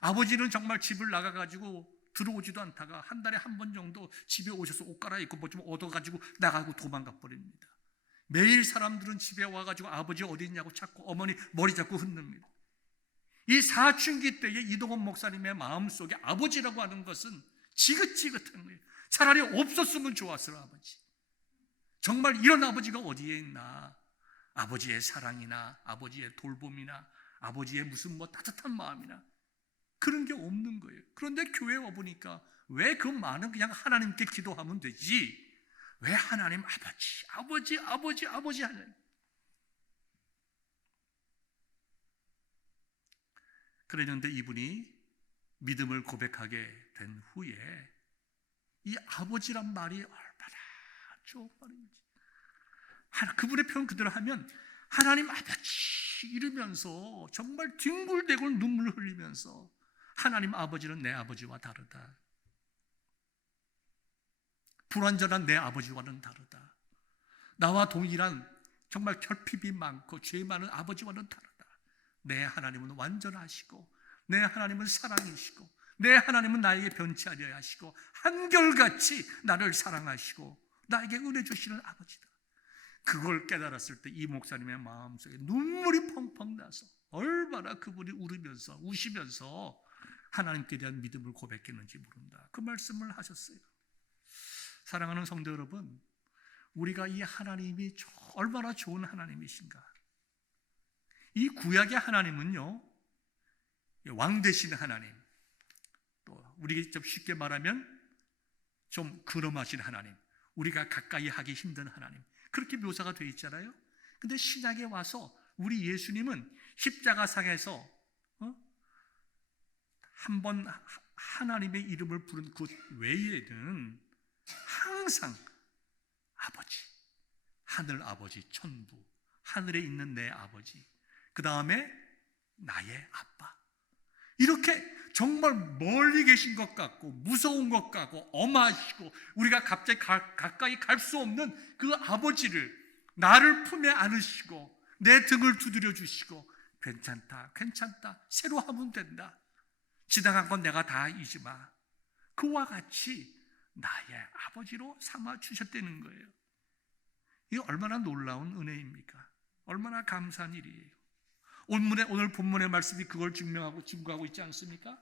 아버지는 정말 집을 나가가지고 들어오지도 않다가 한 달에 한 번 정도 집에 오셔서 옷 갈아입고 뭐 좀 얻어가지고 나가고 도망가 버립니다. 매일 사람들은 집에 와가지고 아버지 어디 있냐고 찾고 어머니 머리 잡고 흔듭니다. 이 사춘기 때에 이동원 목사님의 마음속에 아버지라고 하는 것은 지긋지긋한 거예요. 차라리 없었으면 좋았을 아버지. 정말 이런 아버지가 어디에 있나? 아버지의 사랑이나 아버지의 돌봄이나 아버지의 무슨 뭐 따뜻한 마음이나 그런 게 없는 거예요. 그런데 교회에 와보니까 왜 그 많은 그냥 하나님께 기도하면 되지? 왜 하나님 아버지 하나님? 그랬는데 이분이 믿음을 고백하게 된 후에 이 아버지란 말이 얼마나 좋은 말인지, 그분의 표현 그대로 하면 하나님 아버지 이러면서 정말 뒹굴대굴 눈물을 흘리면서 하나님 아버지는 내 아버지와 다르다. 불완전한 내 아버지와는 다르다. 나와 동일한 정말 결핍이 많고 죄 많은 아버지와는 다르다. 내 하나님은 완전하시고 내 하나님은 사랑이시고 내 하나님은 나에게 변치 아니하여 하시고 한결같이 나를 사랑하시고 나에게 은혜 주시는 아버지다. 그걸 깨달았을 때 이 목사님의 마음속에 눈물이 펑펑 나서 얼마나 그분이 우시면서 하나님께 대한 믿음을 고백했는지 모른다. 그 말씀을 하셨어요. 사랑하는 성도 여러분, 우리가 이 하나님이 얼마나 좋은 하나님이신가. 이 구약의 하나님은요, 왕 되신 하나님, 또 우리가 좀 쉽게 말하면 좀 근엄하신 하나님, 우리가 가까이 하기 힘든 하나님, 그렇게 묘사가 되어 있잖아요. 근데 신약에 와서 우리 예수님은 십자가상에서 한 번 하나님의 이름을 부른 그 외에는 항상 아버지, 하늘 아버지, 천부, 하늘에 있는 내 아버지, 그 다음에 나의 아빠. 이렇게 정말 멀리 계신 것 같고 무서운 것 같고 엄하시고 우리가 갑자기 가까이 갈 수 없는 그 아버지를 나를 품에 안으시고 내 등을 두드려 주시고 괜찮다, 괜찮다, 새로 하면 된다, 지나간 건 내가 다 잊지 마, 그와 같이 나의 아버지로 삼아 주셨다는 거예요. 이게 얼마나 놀라운 은혜입니까? 얼마나 감사한 일이에요. 오늘 본문의 말씀이 그걸 증거하고 있지 않습니까?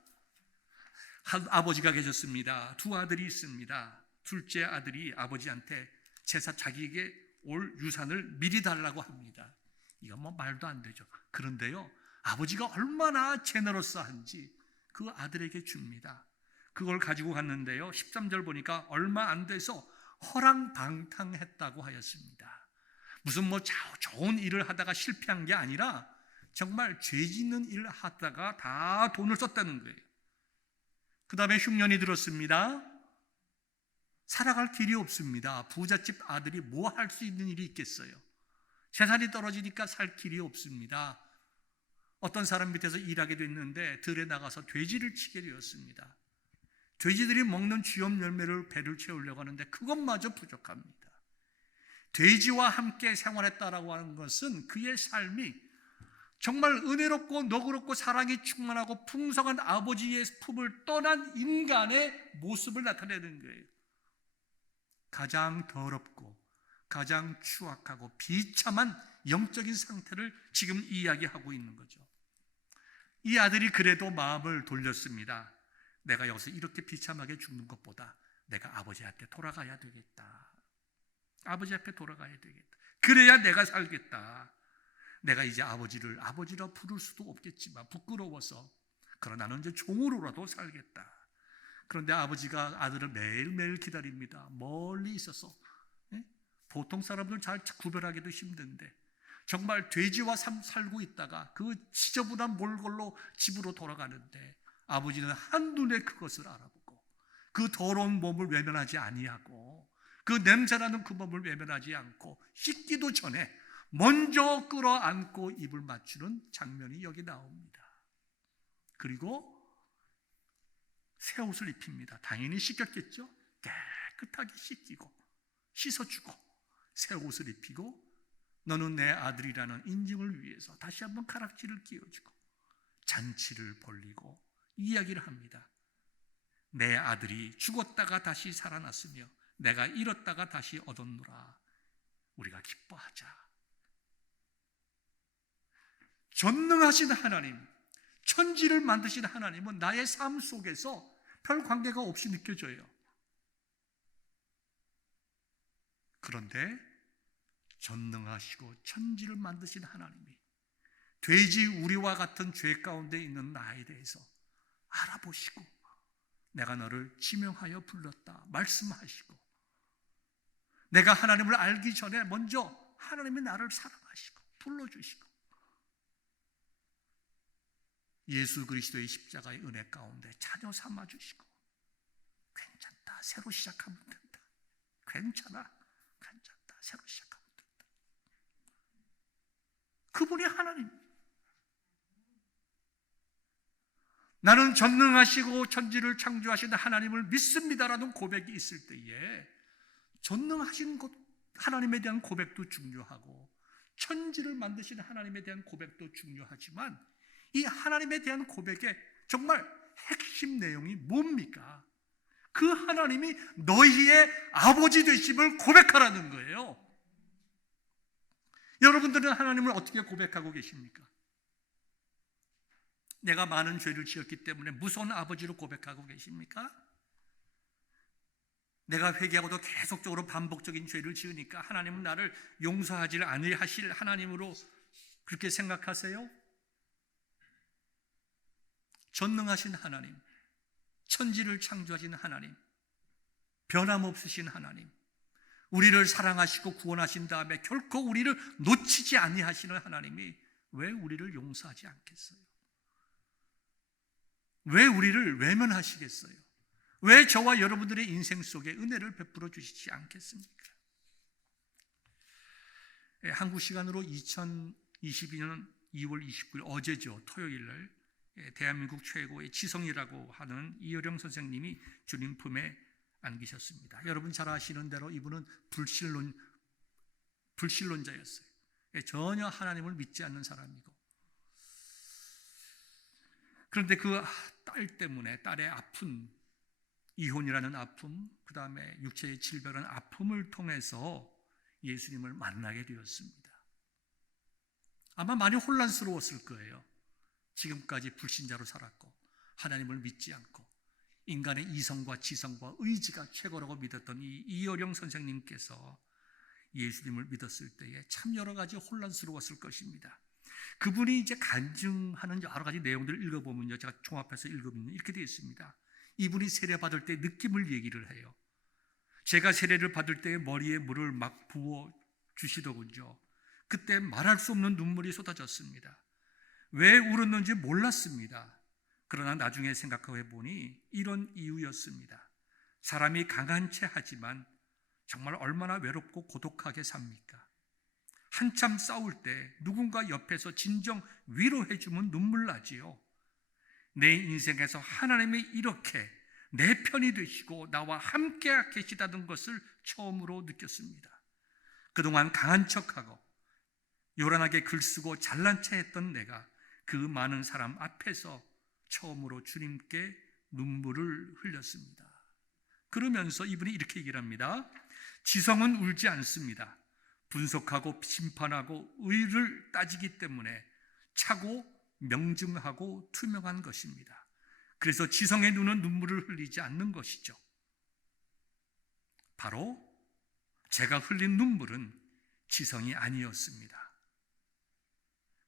한 아버지가 계셨습니다. 두 아들이 있습니다. 둘째 아들이 아버지한테 자기에게 올 유산을 미리 달라고 합니다. 이건 뭐 말도 안 되죠. 그런데요, 아버지가 얼마나 제너러스한지 그 아들에게 줍니다. 그걸 가지고 갔는데요, 13절 보니까 얼마 안 돼서 허랑방탕했다고 하였습니다. 무슨 뭐 좋은 일을 하다가 실패한 게 아니라 정말 죄 짓는 일을 하다가 다 돈을 썼다는 거예요. 그 다음에 흉년이 들었습니다. 살아갈 길이 없습니다. 부잣집 아들이 뭐 할 수 있는 일이 있겠어요? 재산이 떨어지니까 살 길이 없습니다. 어떤 사람 밑에서 일하게 됐는데 들에 나가서 돼지를 치게 되었습니다. 돼지들이 먹는 쥐염 열매를 배를 채우려고 하는데 그것마저 부족합니다. 돼지와 함께 생활했다라고 하는 것은 그의 삶이 정말 은혜롭고 너그럽고 사랑이 충만하고 풍성한 아버지의 품을 떠난 인간의 모습을 나타내는 거예요. 가장 더럽고 가장 추악하고 비참한 영적인 상태를 지금 이야기하고 있는 거죠. 이 아들이 그래도 마음을 돌렸습니다. 내가 여기서 이렇게 비참하게 죽는 것보다 내가 아버지한테 돌아가야 되겠다. 아버지 앞에 돌아가야 되겠다. 그래야 내가 살겠다. 내가 이제 아버지를 아버지라 부를 수도 없겠지만 부끄러워서, 그러나 나는 이제 종으로라도 살겠다. 그런데 아버지가 아들을 매일매일 기다립니다. 멀리 있어서. 보통 사람들 잘 구별하기도 힘든데 정말 돼지와 살고 있다가 그 지저분한 몰골로 집으로 돌아가는데 아버지는 한눈에 그것을 알아보고 그 더러운 몸을 외면하지 아니하고 그 냄새나는 그 몸을 외면하지 않고 씻기도 전에 먼저 끌어안고 입을 맞추는 장면이 여기 나옵니다. 그리고 새 옷을 입힙니다. 당연히 씻겼겠죠? 깨끗하게 씻기고 씻어주고 새 옷을 입히고 너는 내 아들이라는 인증을 위해서 다시 한번 가락지를 끼워주고 잔치를 벌리고 이야기를 합니다. 내 아들이 죽었다가 다시 살아났으며 내가 잃었다가 다시 얻었노라. 우리가 기뻐하자. 전능하신 하나님, 천지를 만드신 하나님은 나의 삶 속에서 별 관계가 없이 느껴져요. 그런데 전능하시고 천지를 만드신 하나님이 돼지 우리와 같은 죄 가운데 있는 나에 대해서 알아보시고 내가 너를 지명하여 불렀다 말씀하시고, 내가 하나님을 알기 전에 먼저 하나님이 나를 사랑하시고 불러주시고 예수 그리스도의 십자가의 은혜 가운데 자녀 삼아주시고 괜찮다, 새로 시작하면 된다, 괜찮아, 괜찮다, 새로 시작하면 된다. 그분이 하나님. 나는 전능하시고 천지를 창조하신 하나님을 믿습니다라는 고백이 있을 때에 전능하신 하나님에 대한 고백도 중요하고 천지를 만드신 하나님에 대한 고백도 중요하지만 이 하나님에 대한 고백의 정말 핵심 내용이 뭡니까? 그 하나님이 너희의 아버지 되심을 고백하라는 거예요. 여러분들은 하나님을 어떻게 고백하고 계십니까? 내가 많은 죄를 지었기 때문에 무서운 아버지로 고백하고 계십니까? 내가 회개하고도 계속적으로 반복적인 죄를 지으니까 하나님은 나를 용서하지 아니하실 하나님으로 그렇게 생각하세요? 전능하신 하나님, 천지를 창조하신 하나님, 변함없으신 하나님, 우리를 사랑하시고 구원하신 다음에 결코 우리를 놓치지 아니하시는 하나님이 왜 우리를 용서하지 않겠어요? 왜 우리를 외면하시겠어요? 왜 저와 여러분들의 인생 속에 은혜를 베풀어 주시지 않겠습니까? 한국 시간으로 2022년 2월 29일 어제죠. 토요일 날 대한민국 최고의 지성이라고 하는 이효령 선생님이 주님 품에 안기셨습니다. 여러분 잘 아시는 대로 이분은 불신론자였어요. 전혀 하나님을 믿지 않는 사람이고, 그런데 그 딸 때문에 딸의 아픈 이혼이라는 아픔, 그 다음에 육체의 질병이라는 아픔을 통해서 예수님을 만나게 되었습니다. 아마 많이 혼란스러웠을 거예요. 지금까지 불신자로 살았고 하나님을 믿지 않고 인간의 이성과 지성과 의지가 최고라고 믿었던 이 이효령 선생님께서 예수님을 믿었을 때에 참 여러 가지 혼란스러웠을 것입니다. 그분이 이제 간증하는 여러 가지 내용들을 읽어보면요, 제가 종합해서 읽으면 이렇게 되어 있습니다. 이분이 세례 받을 때 느낌을 얘기를 해요. 제가 세례를 받을 때 머리에 물을 막 부어 주시더군요. 그때 말할 수 없는 눈물이 쏟아졌습니다. 왜 울었는지 몰랐습니다. 그러나 나중에 생각해 보니 이런 이유였습니다. 사람이 강한 채 하지만 정말 얼마나 외롭고 고독하게 삽니까? 한참 싸울 때 누군가 옆에서 진정 위로해 주면 눈물 나지요. 내 인생에서 하나님이 이렇게 내 편이 되시고 나와 함께 계시다는 것을 처음으로 느꼈습니다. 그동안 강한 척하고 요란하게 글쓰고 잘난 체 했던 내가 그 많은 사람 앞에서 처음으로 주님께 눈물을 흘렸습니다. 그러면서 이분이 이렇게 얘기를 합니다. 지성은 울지 않습니다. 분석하고 심판하고 의를 따지기 때문에 차고 명증하고 투명한 것입니다. 그래서 지성의 눈은 눈물을 흘리지 않는 것이죠. 바로 제가 흘린 눈물은 지성이 아니었습니다.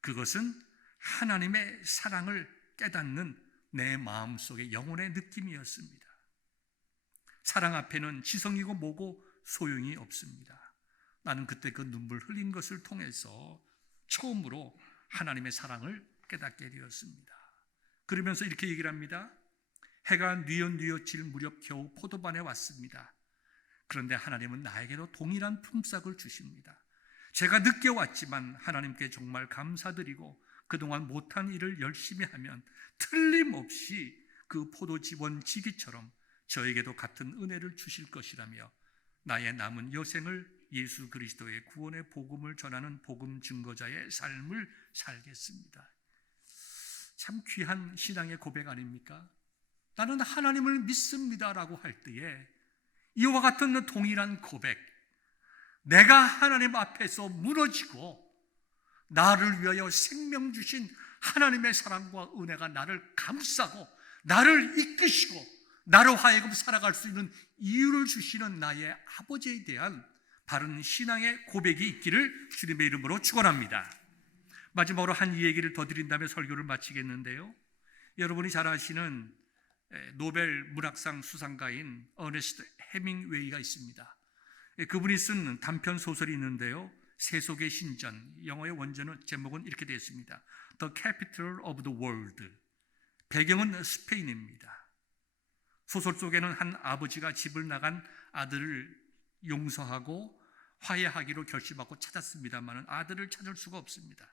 그것은 하나님의 사랑을 깨닫는 내 마음속의 영혼의 느낌이었습니다. 사랑 앞에는 지성이고 뭐고 소용이 없습니다. 나는 그때 그 눈물 흘린 것을 통해서 처음으로 하나님의 사랑을 깨닫게 되었습니다. 그러면서 이렇게 얘기를 합니다. 해가 뉘엿뉘엿질 무렵 겨우 포도반에 왔습니다. 그런데 하나님은 나에게도 동일한 품삯을 주십니다. 제가 늦게 왔지만 하나님께 정말 감사드리고 그동안 못한 일을 열심히 하면 틀림없이 그 포도지원 지기처럼 저에게도 같은 은혜를 주실 것이라며 나의 남은 여생을 예수 그리스도의 구원의 복음을 전하는 복음 증거자의 삶을 살겠습니다. 참 귀한 신앙의 고백 아닙니까? 나는 하나님을 믿습니다라고 할 때에 이와 같은 동일한 고백, 내가 하나님 앞에서 무너지고 나를 위하여 생명 주신 하나님의 사랑과 은혜가 나를 감싸고 나를 이끄시고 나로 하여금 살아갈 수 있는 이유를 주시는 나의 아버지에 대한 바른 신앙의 고백이 있기를 주님의 이름으로 축원합니다. 마지막으로 한 얘기를 더 드린 다음에 설교를 마치겠는데요, 여러분이 잘 아시는 노벨 문학상 수상가인 어네스트 해밍웨이가 있습니다. 그분이 쓴 단편 소설이 있는데요, 세속의 신전, 영어의 원전은 제목은 이렇게 되어 있습니다. The Capital of the World. 배경은 스페인입니다. 소설 속에는 한 아버지가 집을 나간 아들을 용서하고 화해하기로 결심하고 찾았습니다만 아들을 찾을 수가 없습니다.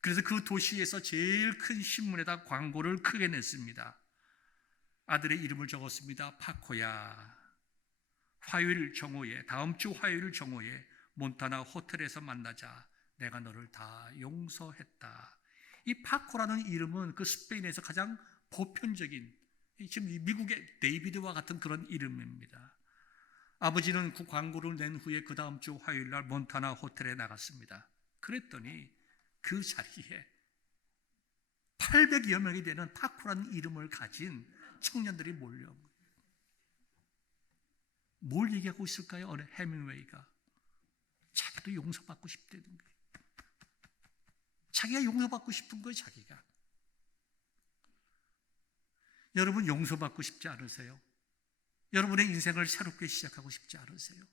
그래서 그 도시에서 제일 큰 신문에다 광고를 크게 냈습니다. 아들의 이름을 적었습니다. 파코야, 화요일 정오에, 다음 주 화요일 정오에 몬타나 호텔에서 만나자. 내가 너를 다 용서했다. 이 파코라는 이름은 그 스페인에서 가장 보편적인, 지금 미국의 데이비드와 같은 그런 이름입니다. 아버지는 그 광고를 낸 후에 그 다음 주 화요일 날 몬타나 호텔에 나갔습니다. 그랬더니 그 자리에 800여 명이 되는 파코라는 이름을 가진 청년들이 몰려온 거예요. 뭘 얘기하고 있을까요? 어느 해밍웨이가 자기도 용서받고 싶다는 거예요. 자기가 용서받고 싶은 거예요. 자기가. 여러분 용서받고 싶지 않으세요? 여러분의 인생을 새롭게 시작하고 싶지 않으세요?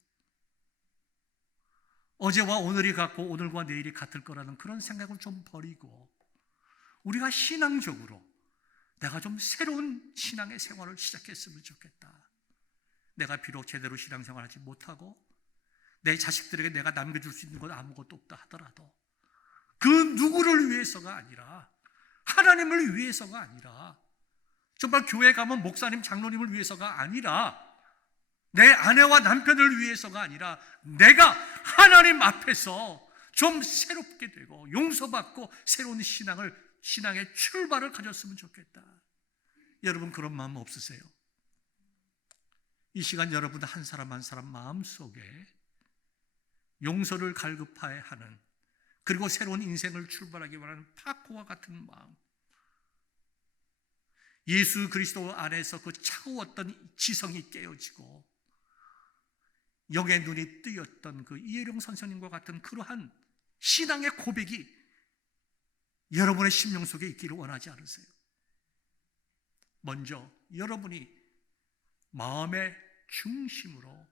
어제와 오늘이 같고 오늘과 내일이 같을 거라는 그런 생각을 좀 버리고 우리가 신앙적으로 내가 좀 새로운 신앙의 생활을 시작했으면 좋겠다. 내가 비록 제대로 신앙생활하지 못하고 내 자식들에게 내가 남겨줄 수 있는 건 아무것도 없다 하더라도 그 누구를 위해서가 아니라 하나님을 위해서가 아니라 정말 교회 가면 목사님 장로님을 위해서가 아니라 내 아내와 남편을 위해서가 아니라 내가 하나님 앞에서 좀 새롭게 되고 용서받고 새로운 신앙의 출발을 가졌으면 좋겠다. 여러분 그런 마음 없으세요? 이 시간 여러분 한 사람 한 사람 마음속에 용서를 갈급하여 하는 그리고 새로운 인생을 출발하기 원하는 파코와 같은 마음, 예수 그리스도 안에서 그 차가웠던 지성이 깨어지고 영의 눈이 뜨였던 그 이혜령 선생님과 같은 그러한 신앙의 고백이 여러분의 심령 속에 있기를 원하지 않으세요? 먼저 여러분이 마음의 중심으로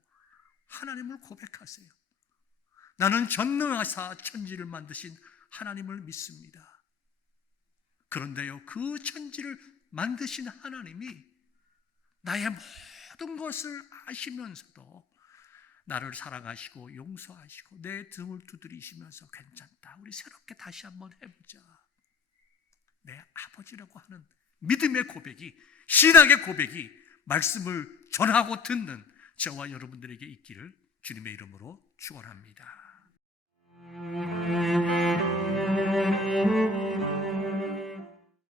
하나님을 고백하세요. 나는 전능하사 천지를 만드신 하나님을 믿습니다. 그런데요, 그 천지를 만드신 하나님이 나의 모든 것을 아시면서도 나를 사랑하시고 용서하시고 내 등을 두드리시면서 괜찮다, 우리 새롭게 다시 한번 해보자, 내 아버지라고 하는 믿음의 고백이, 신앙의 고백이 말씀을 전하고 듣는 저와 여러분들에게 있기를 주님의 이름으로 축원합니다.